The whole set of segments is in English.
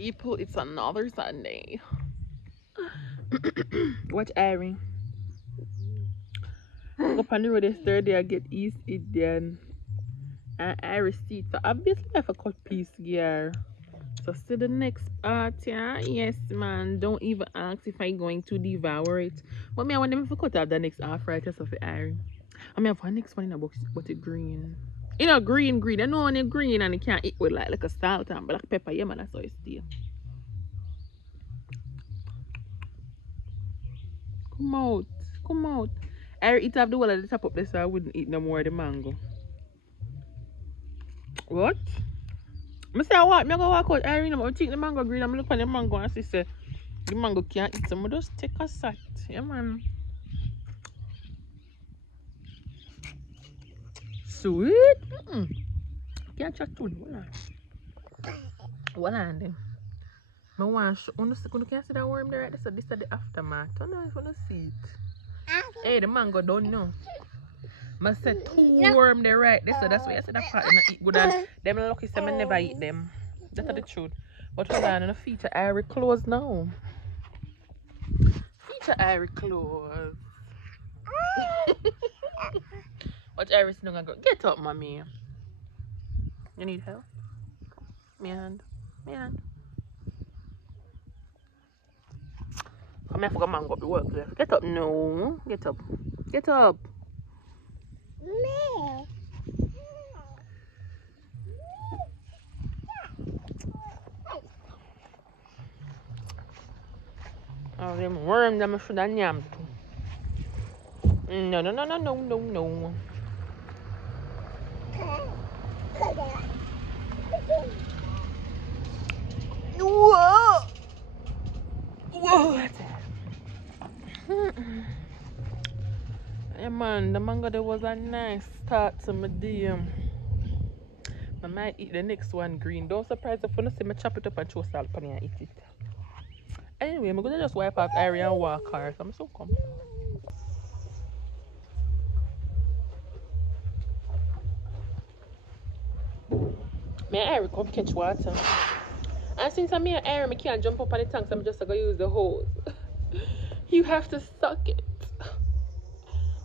people, it's another Sunday. Watch Irene. Go up on the road yesterday, I get East Indian and Irish seat. So obviously I have a cut piece gear. So see the next part, yeah? Yes, man. Don't even ask if I'm going to devour it. But me, I want them to cut out the next half right just of the Irene. I mean, I have one next one in a box, but it's green. You know, green. I know when it's green and you can't eat with like a salt and black pepper. Yeah, man, that's how it's still. Come out. I eat off the wall at the top of this, so I wouldn't eat no more of the mango. What? I say what? I'm going to walk out. I know, take the mango green. I'm looking at the mango and I say, the mango can't eat. So I just take a sat. Yeah, man. Sweet. Can't chat to you. What on them? I want to show you. You can see that worm there, right? This is the aftermath. I don't know if you don't see it. Hey, the mango don't know. I said two worm there, right? That's why I said that part not eat good. And them lucky say I never eat them. That's the truth. But hold on, the feature Irie closed now. Feature Irie closed. Watch Iris no go. Get up, mommy. You need help? Me hand. Come here for man go up the work there. Get up, no. Get up. No. Oh, them worm them should have yammed. No. Whoa. Yeah, man, the mango there was a nice start to my DM. I might eat the next one green. Don't surprise if you see me chop it up and throw salt on it and eat it. Anyway, I'm gonna just wipe off Irie and walk her. So I'm so comfortable. May Irie come catch water. And since I'm here, Irie, I can't jump up on the tank, so I'm just gonna use the hose. You have to suck it.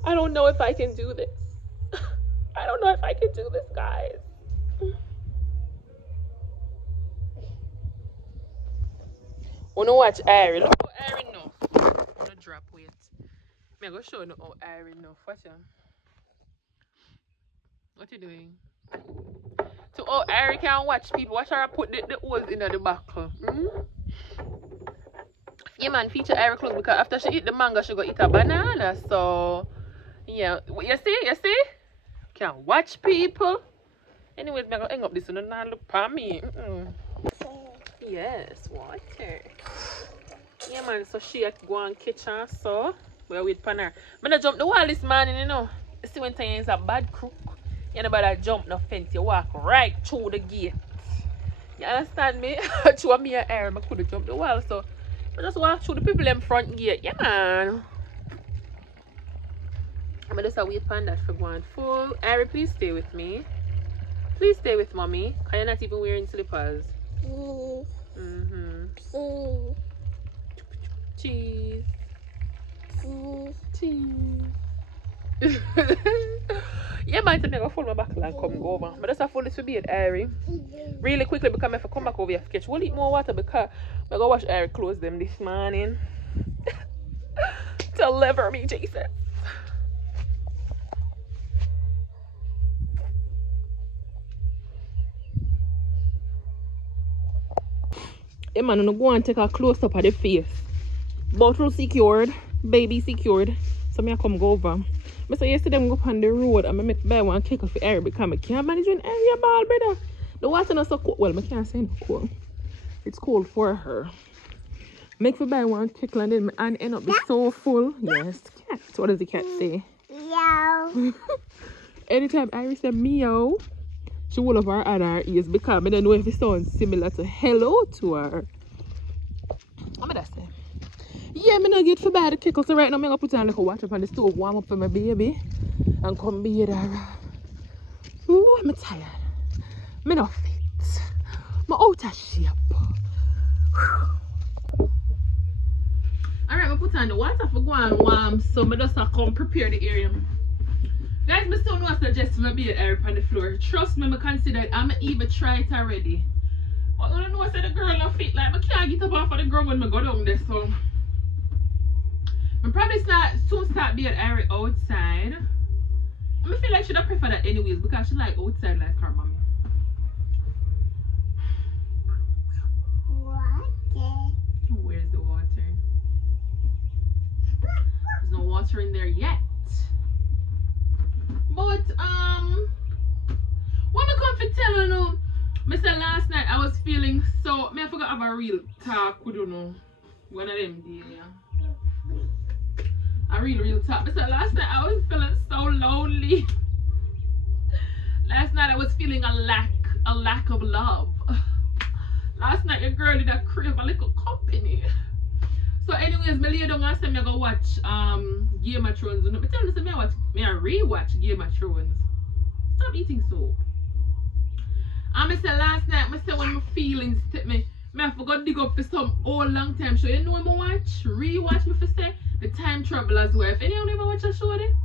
I don't know if I can do this. Guys. Wanna watch Irie? Look how Irie know. Wanna drop weight. I'm gonna show you how Irie know. Watch him. What you doing? So Irie can watch people. Watch her put the hose in the buckle. Yeah, man, feature Irie close because after she eat the mango, she go eat a banana. So yeah, you see? Can't watch people. Anyways, I'm gonna hang up this one and now look for me. Yes, water. Yeah, man, so she go and catch her, so we'll wait for her. I'm gonna jump the wall this morning, you know. You see when time is a bad crook. You know about jump no fence, you walk right through the gate. You understand me? Through me and Aaron, I couldn't jump the wall, so I just walk through the people in front gate. Yeah, man. I'm just wait for that for going full. Aaron, please stay with me. Please stay with mommy. Are you not even wearing slippers? Cheese. Yeah, man, I'm gonna fold my back and come over. But that's a full this will be at Irie. Really quickly because if I come back over here, catch we'll eat more water because I'm gonna watch Irie close them this morning. Deliver me, Jesus. Yeah, man, I'm gonna go and take a close up of the face. Bottle secured, baby secured. So I come go over. I say yesterday I'm go on the road and I make buy one cake for Irie because I can't manage an area ball, brother. The water not so cold. Well, I can't say no cold. It's cold for her. Make for buy one cake and then my hand end up be so full. Yes, cat. What does the cat say? Meow. Anytime Irie say meow, she will have her other ears because I don't know if it sounds similar to hello to her. What am I say? Yeah, I'm not get for buy the cake. So right now I'm gonna put on like a water up on the stove, warm up for my baby, and come be there. Ooh, I'm tired. I'm not fit. I'm out of shape. Alright, I put on the water for go and warm, so I just come prepare the area. Guys, I still not suggest to be area on the floor. Trust me, I consider it. I'm even try it already. But I don't know, I said the girl don't fit like I can't get up off of the ground when I go down there, so I'm probably soon start being area outside. I feel like should I prefer that anyways because she like outside like her mommy. Where's the water? There's no water in there yet. But what I come to tell you now, I said last night I was feeling so I forgot to have a real talk with you know. One of them days, yeah. A real talk. I said last night I was feeling so lonely. Last night I was feeling a lack of love. Last night your girl did a crave a little company. So anyways, me lay down and say me go watch Game of Thrones. Me tell me say me rewatch Game of Thrones. Stop eating soap. And me say last night, me say when my feelings take me I forgot to dig up for some old long time show. You know what I rewatch me for say the time travel as well. If anyone ever watch a show there?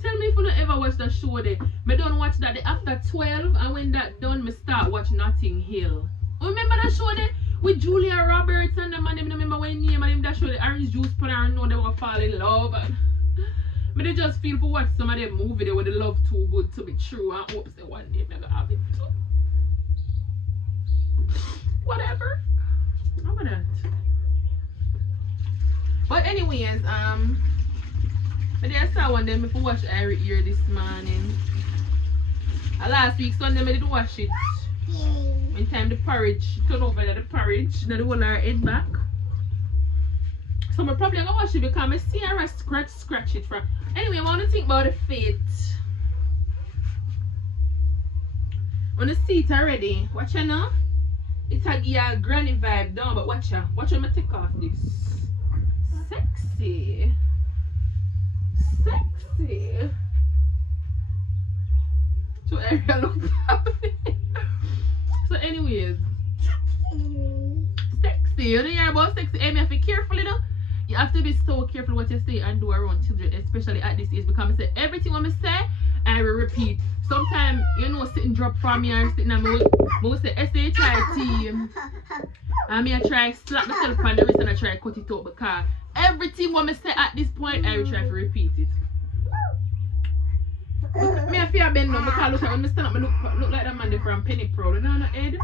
Tell me if you don't ever watch that show there. Me don't watch that after 12 and when that done me start watch Notting Hill. Remember that show there? With Julia Roberts and them and them, remember when name and them that show the orange juice put and know they were fall in love. And they just feel for watch some of them movie there where they love too good to be true and hope say one day maybe have it too. Whatever. How about that? But anyways, I saw one day before watch every year this morning. Last week Sunday I did watch it. In time the porridge turn over the porridge, now the one our head back. So I'm probably gonna watch it because I see her scratch it from. Anyway, I want to think about the fate. I want to see it already. Watch her now. It's a granny vibe down, but watch her. Watch her, me take off this. Sexy. Sexy. So area look happy. So anyways, sexy. You don't hear about sexy. Amy, you have to be careful, you know. You have to be so careful what you say and do around children, especially at this age, because I say everything what I say, I will repeat. Sometimes, you know, sitting drop for me or sitting and I will say S-H-I-T and I try slap myself on the wrist and I try cut it out because everything what I say at this point, I will try to repeat it. Me I feel bend now because look at when I stand up, I look like that man from Penny Proud. You know on the head?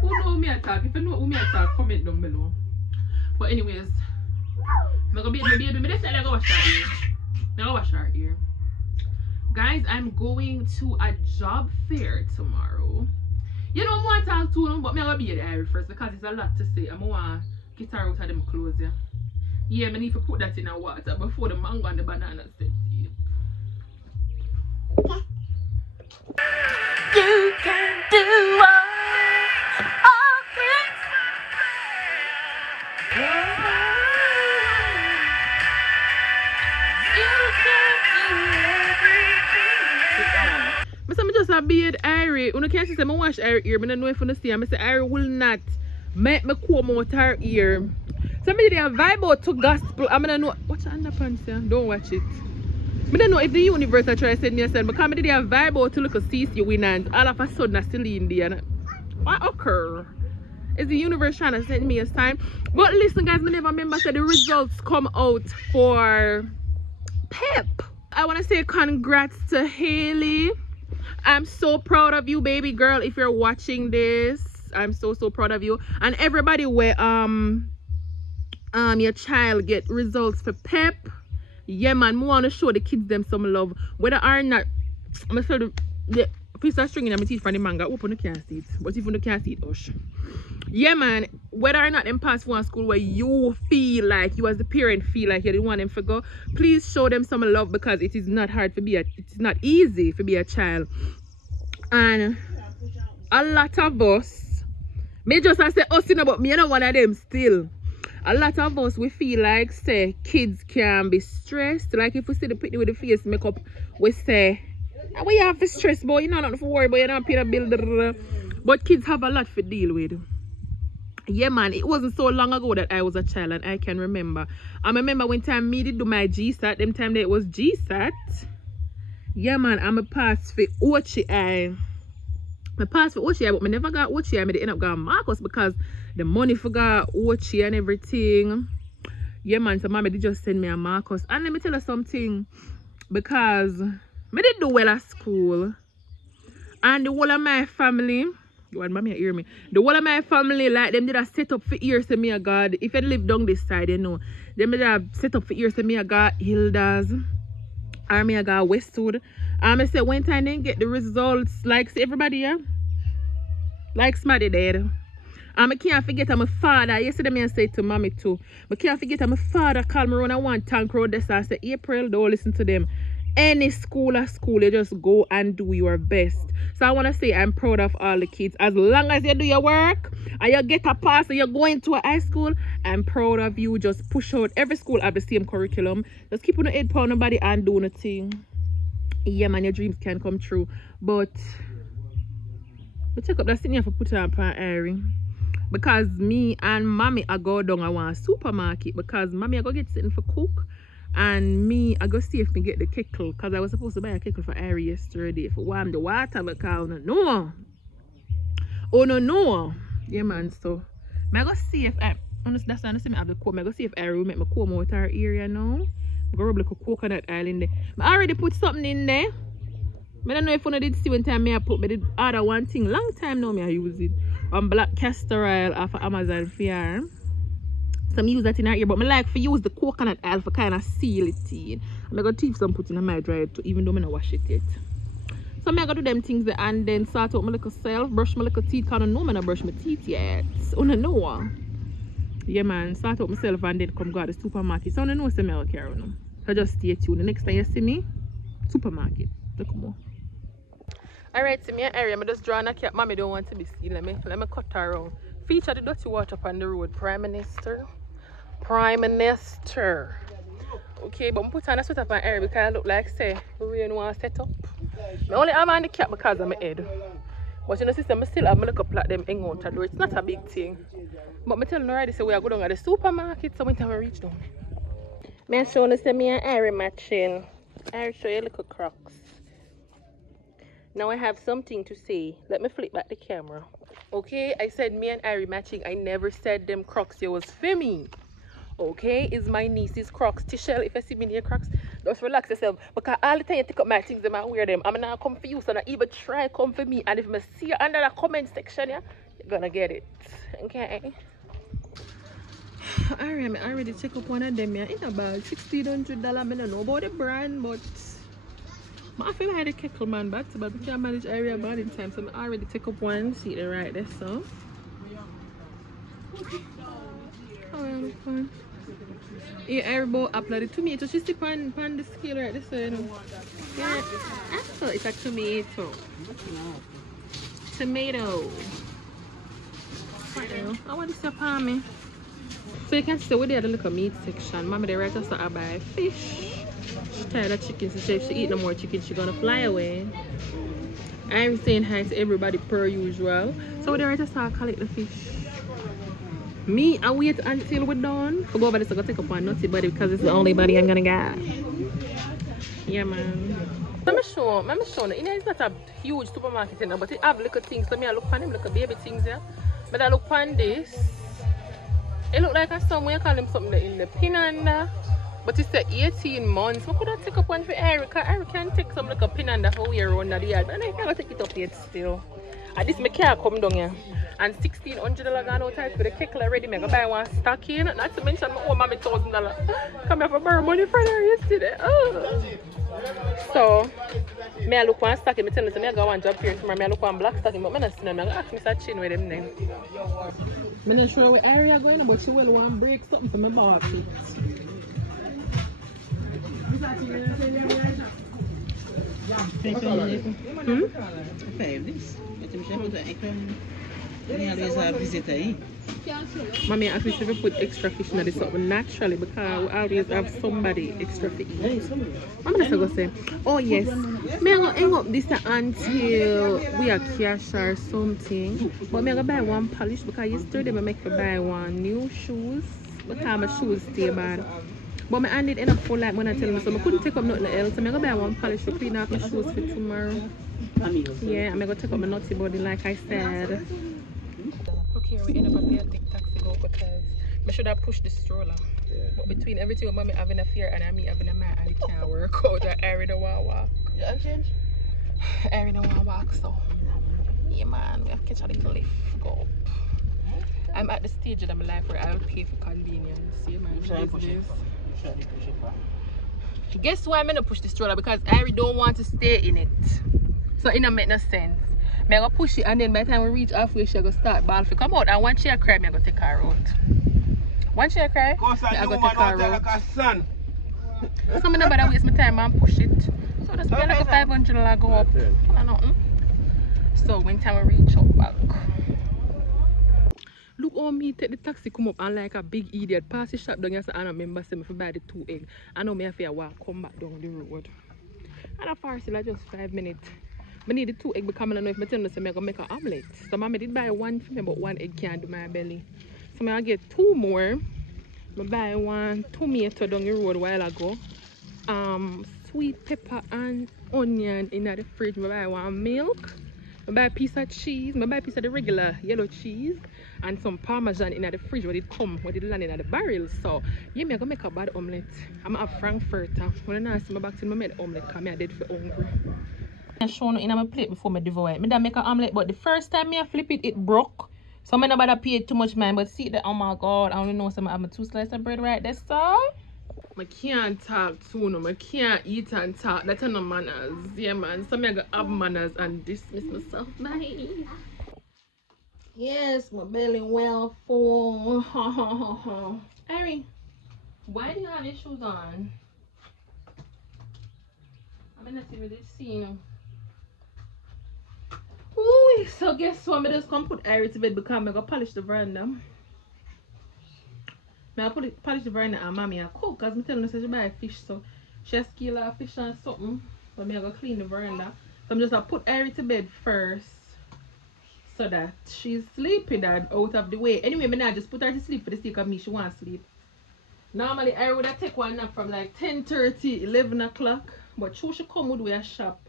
Who know me I talk? If you know who me I talk, comment down below. But anyways, I'm going to be my baby. I decided to go wash her ear. I go wash her ear. Guys, I'm going to a job fair tomorrow. You know I want to talk to them, but I'm going to be there first because it's a lot to say. I'm going to get her out of them clothes. Yeah, I need to put that in the water before the mango and the banana set. You can do all things. You can do everything. I just a beard Irie. You can't see I wash her ear, but I don't know if you see. I say Irie will not make me comb out her ear. Somebody they vibe out to gospel. I'm gonna know. Watch your underpants here. Don't watch it. I don't know if the universe I try to send me a son because I did a vibe out to look at CC winners. All of a sudden I still in there. What occur? Is the universe trying to send me a sign? But listen guys, I never remember said the results come out for Pep. I want to say congrats to Haley. I'm so proud of you, baby girl. If you're watching this, I'm so proud of you. And everybody where your child get results for Pep. Yeah man, I want to show the kids them some love. Whether or not I'm gonna show the piece of string in my teeth from the manga. Open the can't see it. But if you can't see it, hush. Yeah man, whether or not them pass one school where you feel like you as the parent feel like you didn't want them to go, please show them some love because it is not hard to be it's not easy to be a child. And a lot of us, me just I say us, you know, but me not one of them still. A lot of us we feel like say kids can be stressed. Like if we see the picture with the face makeup, we say we have to stress, but you know nothing to worry about, you don't pay the bill. But kids have a lot to deal with. Yeah, man, it wasn't so long ago that I was a child and I can remember. I remember when time me did do my GSAT, them time that it was GSAT. Yeah, man, I'm a pass for OCI. I passed for OCI, but I never got OCI. I end up getting Marcus because the money for got OCI and everything. Yeah, man, so mommy did just send me a Marcus. And let me tell you something, because I did do well at school. And the whole of my family, you want mommy to hear me? The whole of my family, like, them did a set up for years to me, a God. If I live down this side, you know, them did a set up for years to me, a God, Hilda's, or me, a God, Westwood. I said, when time they get the results, like, see everybody, yeah? Like, Smarty did. I can't forget my father. Yesterday, I said to mommy too. I can't forget my father called me around and one tank road. This I said, April, don't listen to them. Any school or school, you just go and do your best. So I want to say I'm proud of all the kids. As long as you do your work and you get a pass and you're going to a high school, I'm proud of you. Just push out. Every school have the same curriculum. Just keep on the head pound nobody and do nothing. Yeah, man, your dreams can come true. But check up that thing you have to put on airing. Because me and mommy I go down I want a supermarket because mommy I go get something for cook and me I go see if me get the kettle because I was supposed to buy a kettle for Ari yesterday for warm the water because no. Oh no. Yeah, man, so I go see if I honestly that's why I say me have the comb. I go see if Ari will make me comb out our area now. I go rub like a coconut oil in there. I already put something in there. I don't know if one did see when time I put, but did order one thing. Long time now I use it. Black castor oil off of Amazon for so I use that in our ear, but I like to use the coconut oil for kind of seal it in. I'm going to teach some put in my dryer too, even though I don't wash it yet. So I'm going to do them things there and then sort out my little self, brush my little teeth, because I don't know I don't brush my teeth yet. So I don't know. Yeah, man, sort out myself and then come go to the supermarket. So I don't know what I'm carry on. So just stay tuned. The next time you see me, supermarket. Look more. Alright, so me and Ari, I'm just drawing a cat. Mommy don't want to be seen. Let me cut her around. Feature the dirty water up on the road. Prime Minister. Okay, but I'm put on a sweater on Ari because I look like say rain want to set up. I only have on the cat because of my head. But you know, sister, I still have my little plot them hang out to do. It's not a big thing. But I'm telling you already, so we are going to the supermarket so when time I reach down. Me and Shona say me and Ari matching. Ari show you little Crocs. Now I have something to say. Let me flip back the camera. Okay, I said me and Ari matching. I never said them Crocs it was for me. Okay, it's my niece's Crocs. Tishel, if I see me near Crocs, just relax yourself. Because all the time you take up my things and I wear them, I'm not come for you, so not even try come for me. And if I see you under the comment section, yeah, you're gonna get it. Okay. Alright, I already check up one of them. Yeah, it's about $1,600. I don't know about the brand, but I feel like the kettle man but we can't manage area bad in time, so I already take up one. See it right there, so. Alright, fine. Yeah, everybody uploaded tomato. She still pan the scale right there, so you know. Yeah, I thought it's a tomato. Tomato. I want to see a palmy. So you can see where they had a little meat section. Mama, they right just start buy fish. She's tired of chicken, so if she eat no more chicken, she's gonna fly away. I'm saying hi to everybody per usual. So they right just start collect the fish. Me, I wait until we're done. For go over this, I'm gonna take up one nutty body because it's the only body I'm gonna get. Yeah, man. Let me show you. You know, it's not a huge supermarket, you know, but it have little things. So me, I look for them little baby things here. But I look on this. It look like a somewhere call them something in the pinanda. But it's 18 months. I could have take up one for Erica. Erica can take some like a pinanda for wear around the yard. But I can't take it up yet still. And this my car come down here. And $1,600 gone out for the kettle already. I buy one stock in. Not to mention my own mommy $1,000. Come here for borrow money from her yesterday. Oh. So, I look one stock in. I tell you, I got one job here tomorrow. I look one black stock in. But I don't see them. I ask Mr. Chin with them then. I'm not sure where area going, but she will want to break something for my basket. We always have visitor, eh? Mommy asked me if we put extra fish in the soup naturally because we always have somebody extra to eat. Hey, somebody. Mama just go say, oh yes, me I go hang up this until we are cash or something. But me I go buy one polish because yesterday I make you buy one new shoes because my shoes stay bad. But my hand it end up full like when I tell me so I couldn't take up nothing else. So I go buy one polish to clean up my shoes for tomorrow. Yeah, I'm gonna take up my naughty body like I said. Okay, we end up at the take taxi go because I should have pushed the stroller. Yeah. But between everything with mommy having a fear and me having a man, I can't work out. I really don't want to walk. Yeah, change. I really don't want to walk, so yeah, man, we have to catch a little lift. Go up. I'm at the stage of my life where I'll pay for convenience. Yeah, man. Guess why I'm gonna push the stroller? Because I really don't want to stay in it. So it don't make no sense. I'm gonna push it and then by the time we reach halfway, she's gonna start ball. If you come out and once she cry, I'm gonna take her out. Once she cry, I'm gonna take her out. So I'm not gonna waste my time and push it. So just pay like a 500 and go up. So when time we reach up back. Look how me take the taxi come up and like a big idiot pass the shop down here so I remember say me for buy the 2 eggs. I know me have to walk come back down the road. And a far still just 5 minutes. I need the 2 eggs because I don't know if I tell you I'm gonna make an omelette. So I did buy one for me but 1 egg can't do my belly. So I'm gonna get 2 more. I buy 1 tomato down the road a while ago. Sweet pepper and onion in the fridge. I buy 1 milk. I buy a piece of cheese. I buy a piece of the regular yellow cheese. And some parmesan in the fridge where it come, where it land in the barrel. So yeah, I'm gonna make a bad omelette. I'm gonna have frankfurter. When I see my back to me, I made omelette because I'm dead for hungry. I show you in my plate before I devour it. I done make an omelette, but the first time I flip it, it broke. So I'm not about to pay too much mind. But see that, oh my god, I only know some have my 2 slices of bread right there, so I can't talk too no. I can't eat and talk. That's no manners. Yeah man. So I'm gonna have manners and dismiss myself. Bye. Yes, my belly well full. Harry, why do you have your shoes on? I'm not even this scene. Ooh, so guess what? I just come put Harry to bed because I'm gonna polish the veranda. I polish the veranda and mommy I cook because I'm telling her she buy fish, so she has scale her fish and something. So I'm gonna clean the veranda. So I'm just gonna put Harry to bed first. So that she's sleeping that out of the way. Anyway, I just put her to sleep for the sake of me. She wants to sleep. Normally, I would have take one nap from like 10:30, 11 o'clock. But she come with a shop.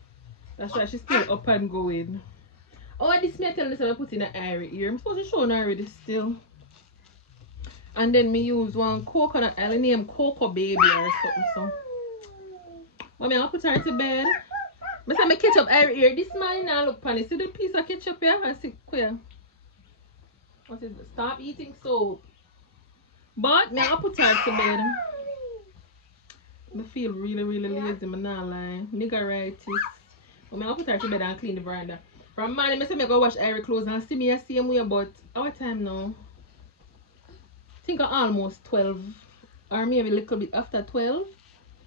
That's why she's still up and going. Oh, this me I tell her I put in an Irie ear. I'm supposed to show her already still. And then me use one coconut. I'll name Cocoa Baby or something. So, well, I'm put her to bed. I say my ketchup Irie ear. This man now look funny. See the piece of ketchup here? I see queer. What is it? Stop eating soap. But me I put her to bed. I feel really lazy. I'm not lying. Niggeritis. But I put her to bed and clean the veranda. From morning I say I go wash Irie clothes and see me the same way. But our time now, I think I'm almost 12 or maybe a little bit after 12.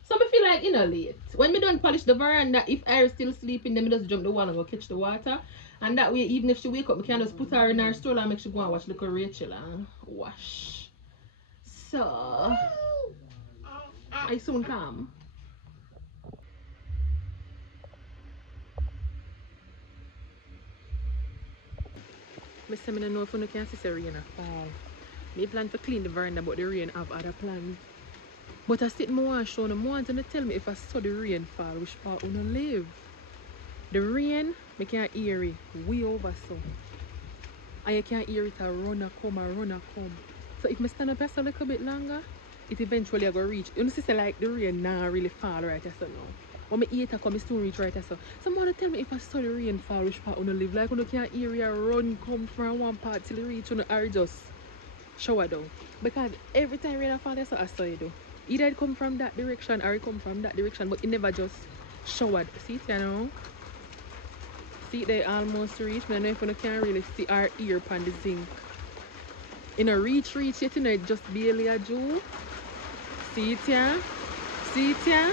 So I feel like late. When I don't polish the veranda, if Irie still sleeping, then I just jump the wall and go catch the water. And that way, even if she wake up, I can just put her in her stroller and make she go and watch little Rachel and wash. So I soon come. I don't know if you can see the rain fall. I plan to clean the veranda, but the rain have other plans. But I still want to show them. I want to tell me if I saw the rain fall, which part I live. The rain, I can't hear it way over so. And you can't hear it a run and come. So if I stand up just a little bit longer, it eventually I go reach. You know, say like the rain now really fall right so now. When I eat, I come still reach right so. Someone to tell me if I saw the rain fall, which part I live. Like when you can't hear it run come from one part till it reach or just shower down. Because every time rain fall, that's what I saw you do. Either it come from that direction or it come from that direction, but it never just showered. See it, you know? See, they almost reach. I don't know if you can really see our ear upon the zinc. In a reach yet, you know, it just barely a jewel. See it, yeah? See it, yeah?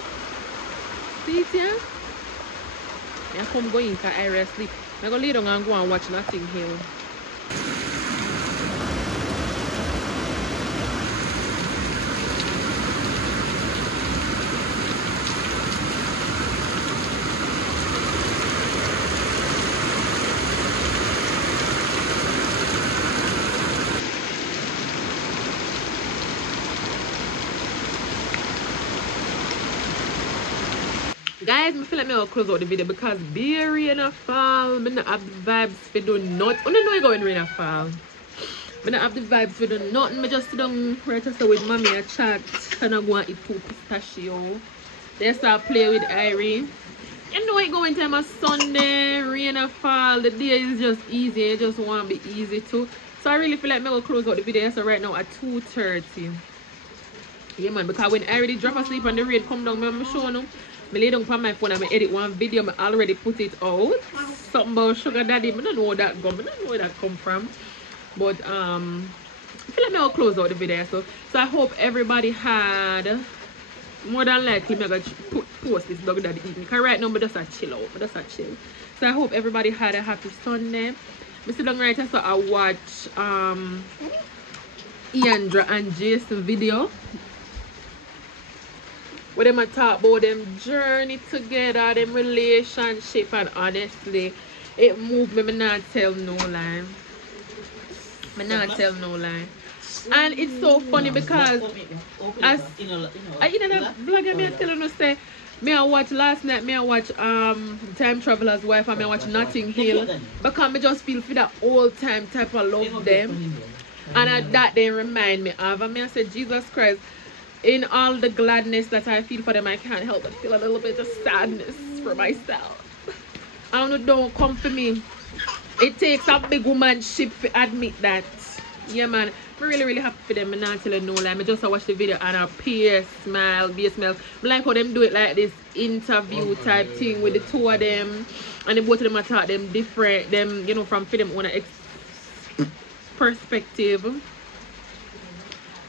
See it, yeah? I come going because I rest sleep. I'm going to lay down and go and watch Nothing Hill. Guys, I feel like I will close out the video because be rain a fall. I don't have the vibes for do not. I don't know you going rain a fall. I don't have the vibes for do nothing. I just sit down right so with mommy a chat and I go and eat 2 pistachio. They start play with Irene. You know it going time of Sunday, rain a fall. The day is just easy. It just want to be easy too. So I really feel like I will close out the video. So right now at 2:30. Yeah man, because when I already drop asleep and the rain come down, I'm showing you. I lay down on my phone and I edit one video. I already put it out. Something about sugar daddy. I don't know where that come. I don't know where that come from. But I feel like I'll close out the video. So I hope everybody had more than likely I'm gonna post this dog daddy eating. Because right now I just a chill out. I just a chill. So I hope everybody had a happy Sunday. I sit down right here so I watch Iandra and Jason video. Where them a talk about them journey together, them relationship, and honestly, it moved me. I not tell no lie. I not tell no lie. And it's so funny because as you know that vlog me telling us say me I watch last night, me I watch Time Traveler's Wife and me I watch Notting Hill because me just feel for that old time type of love them. And that they remind me of, and me I said Jesus Christ. In all the gladness that I feel for them, I can't help but feel a little bit of sadness for myself. I don't come for me. It takes a big womanship to admit that. Yeah, man. I'm really happy for them. I'm not telling no lie. I just watch the video and I be a smile. I like how them do it like this interview type thing with the two of them. And the both of them attack them different. Them, you know, from them own perspective.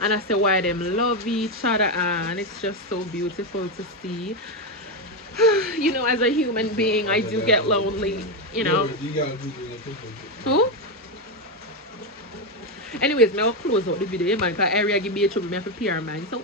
And I say why them love each other, and it's just so beautiful to see. You know, as a human being, I do get lonely, you know. Who? Anyways, I'll close out the video, man, because area give me a trouble, I have to PR, man. So